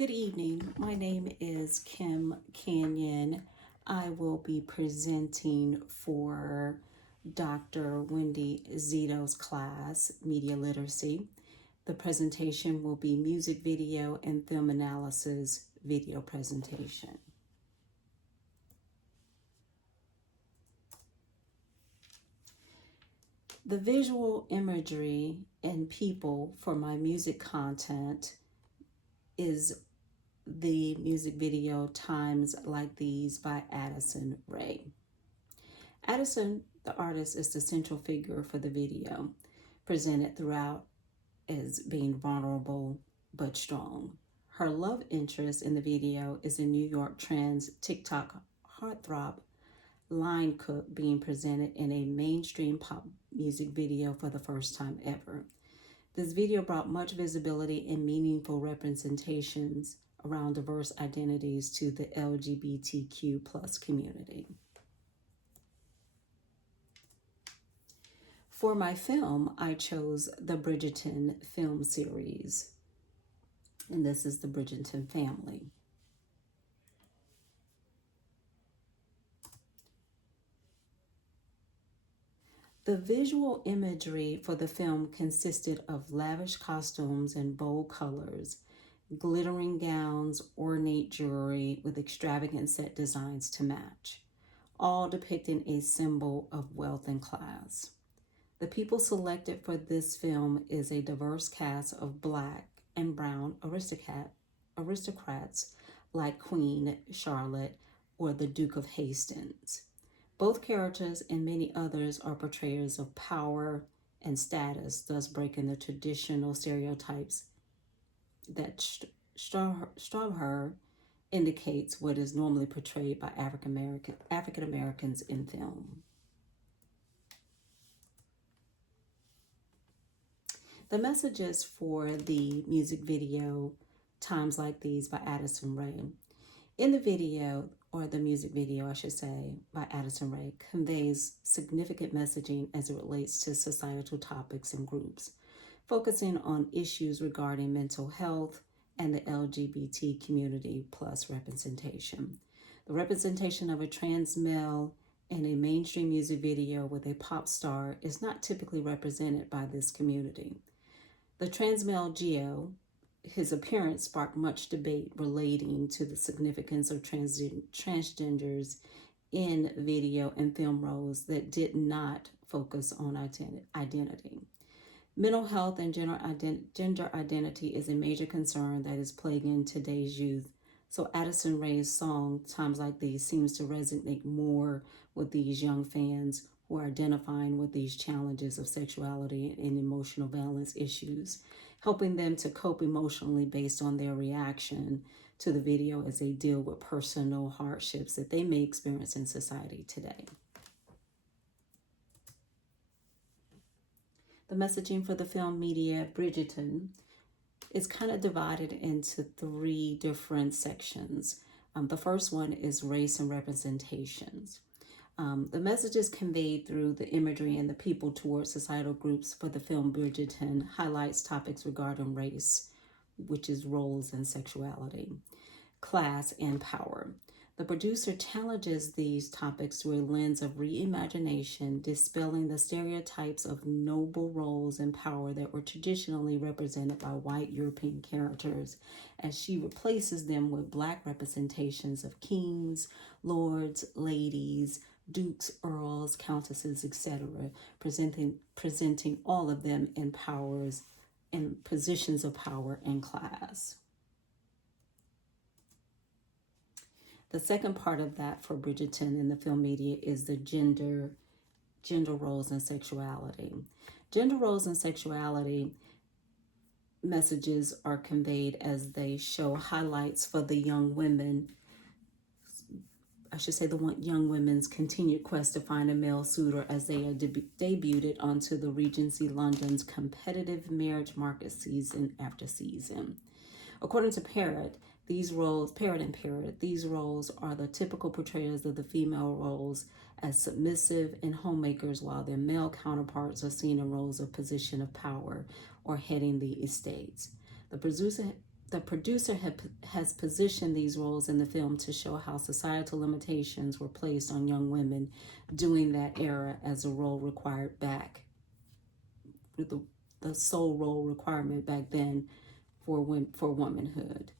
Good evening. My name is Kim Canyon. I will be presenting for Dr. Wendy Zito's class, Media Literacy. The presentation will be music video and film analysis video presentation. The visual imagery and people for my music content is the music video Times Like These by Addison Rae. Addison, the artist, is the central figure for the video, presented throughout as being vulnerable but strong. Her love interest in the video is a New York trans TikTok heartthrob, Line Cook, being presented in a mainstream pop music video for the first time ever. This video brought much visibility and meaningful representations around diverse identities to the LGBTQ plus community. For my film, I chose the Bridgerton film series, and this is the Bridgerton family. The visual imagery for the film consisted of lavish costumes and bold colors, glittering gowns, ornate jewelry with extravagant set designs to match, all depicting a symbol of wealth and class. The people selected for this film is a diverse cast of Black and brown aristocrats like Queen Charlotte or the Duke of Hastings. Both characters and many others are portrayals of power and status, thus breaking the traditional stereotypes that Strawher indicates what is normally portrayed by African Americans in film. The messages for the music video Times Like These by Addison Rae. In the video, or the music video, I should say, by Addison Rae, conveys significant messaging as it relates to societal topics and groups, focusing on issues regarding mental health and the LGBT community plus representation. The representation of a trans male in a mainstream music video with a pop star is not typically represented by this community. The trans male Geo, his appearance sparked much debate relating to the significance of transgenders in video and film roles that did not focus on identity. Mental health and gender identity is a major concern that is plaguing today's youth. So Addison Rae's song, Times Like These, seems to resonate more with these young fans who are identifying with these challenges of sexuality and emotional balance issues, helping them to cope emotionally based on their reaction to the video as they deal with personal hardships that they may experience in society today. The messaging for the film media Bridgerton is kind of divided into three different sections. The first one is race and representations. The messages conveyed through the imagery and the people towards societal groups for the film Bridgerton highlights topics regarding race, which is roles and sexuality, class, and power. The producer challenges these topics through a lens of reimagination, dispelling the stereotypes of noble roles and power that were traditionally represented by white European characters, as she replaces them with Black representations of kings, lords, ladies, dukes, earls, countesses, etc., presenting all of them in positions of power and class. The second part of that for Bridgerton in the film media is the gender roles and sexuality. Gender roles and sexuality messages are conveyed as they show highlights for the young women. I should say the young women's continued quest to find a male suitor as they are debuted onto the Regency London's competitive marriage market season after season. According to Parrot and Parrot, these roles are the typical portrayals of the female roles as submissive and homemakers, while their male counterparts are seen in roles of position of power or heading the estates. The producer The producer has positioned these roles in the film to show how societal limitations were placed on young women during that era as a role required back, the sole role requirement back then for womanhood.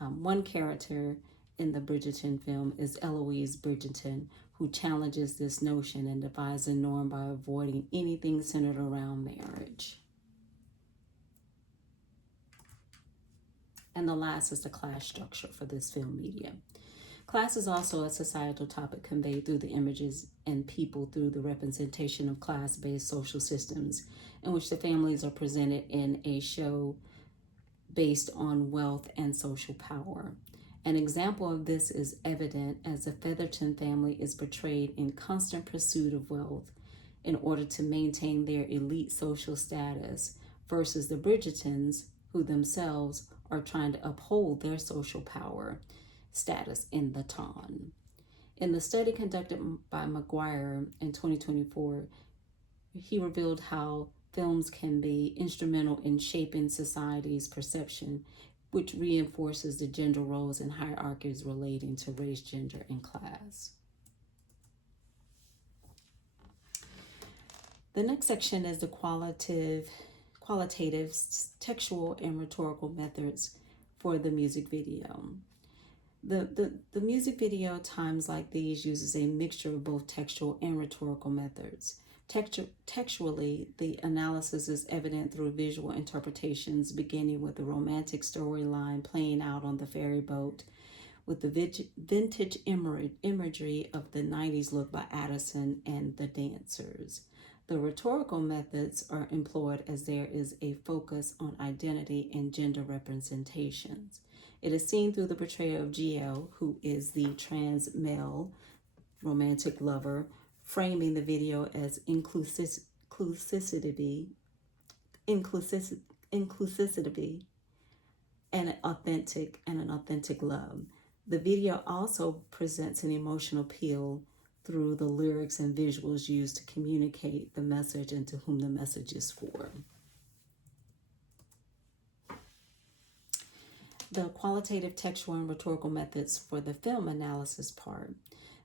One character in the Bridgerton film is Eloise Bridgerton, who challenges this notion and defies the norm by avoiding anything centered around marriage. And the last is the class structure for this film media. Class is also a societal topic conveyed through the images and people through the representation of class-based social systems in which the families are presented in a show based on wealth and social power. An example of this is evident as the Featherton family is portrayed in constant pursuit of wealth in order to maintain their elite social status versus the Bridgertons, who themselves are trying to uphold their social power status in the ton. In the study conducted by McGuire in 2024, he revealed how films can be instrumental in shaping society's perception, which reinforces the gender roles and hierarchies relating to race, gender, and class. The next section is the qualitative, textual, and rhetorical methods for the music video. The music video Times Like These uses a mixture of both textual and rhetorical methods. Textually, the analysis is evident through visual interpretations, beginning with the romantic storyline playing out on the ferry boat, with the vintage imagery of the 90s look by Addison and the dancers. The rhetorical methods are employed as there is a focus on identity and gender representations. It is seen through the portrayal of Gio, who is the trans male romantic lover, framing the video as inclusivity and an authentic love. The video also presents an emotional appeal through the lyrics and visuals used to communicate the message and to whom the message is for. The qualitative, textual, and rhetorical methods for the film analysis part.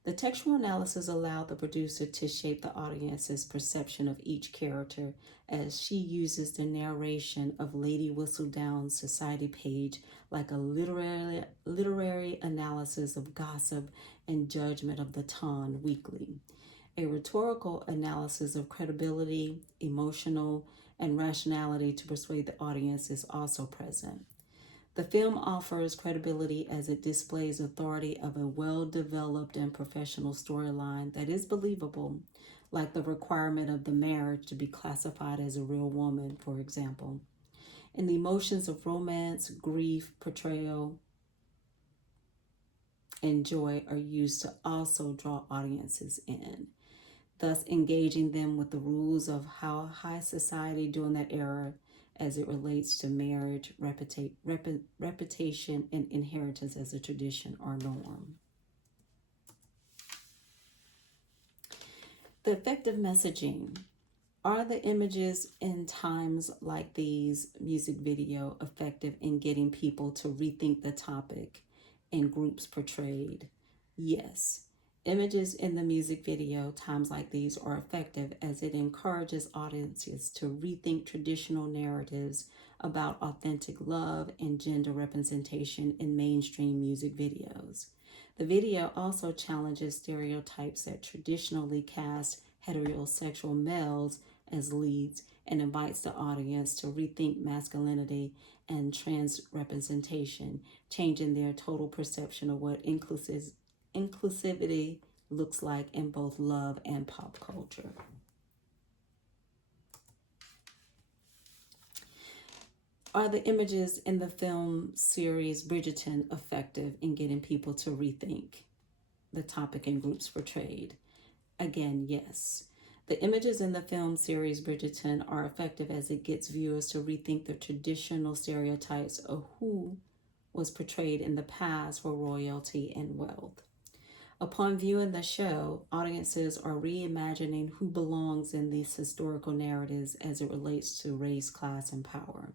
The textual analysis allowed the producer to shape the audience's perception of each character as she uses the narration of Lady Whistledown's society page like a literary analysis of gossip and judgment of the ton weekly. A rhetorical analysis of credibility, emotional, and rationality to persuade the audience is also present. The film offers credibility as it displays authority of a well-developed and professional storyline that is believable, like the requirement of the marriage to be classified as a real woman, for example. And the emotions of romance, grief, betrayal, and joy are used to also draw audiences in, thus engaging them with the rules of how high society during that era as it relates to marriage, reputation, and inheritance as a tradition or norm. The effective messaging. Are the images in Times Like These music video effective in getting people to rethink the topic and groups portrayed? Yes. Images in the music video Times Like These are effective as it encourages audiences to rethink traditional narratives about authentic love and gender representation in mainstream music videos. The video also challenges stereotypes that traditionally cast heterosexual males as leads and invites the audience to rethink masculinity and trans representation, changing their total perception of what inclusivity looks like in both love and pop culture. Are the images in the film series Bridgerton effective in getting people to rethink the topic and groups portrayed? Again, yes. The images in the film series Bridgerton are effective as it gets viewers to rethink the traditional stereotypes of who was portrayed in the past for royalty and wealth. Upon viewing the show, audiences are reimagining who belongs in these historical narratives as it relates to race, class, and power.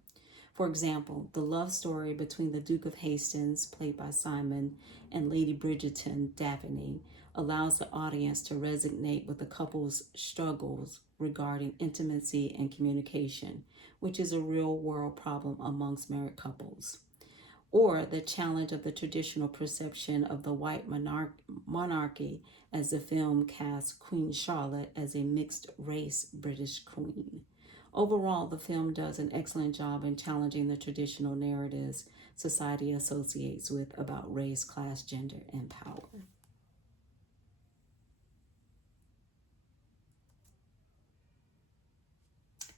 For example, the love story between the Duke of Hastings, played by Simon, and Lady Bridgerton, Daphne, allows the audience to resonate with the couple's struggles regarding intimacy and communication, which is a real world problem amongst married couples. Or the challenge of the traditional perception of the white monarchy, as the film casts Queen Charlotte as a mixed race British queen. Overall, the film does an excellent job in challenging the traditional narratives society associates with about race, class, gender, and power.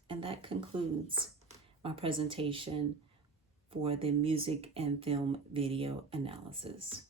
And that concludes my presentation for the music and film video analysis.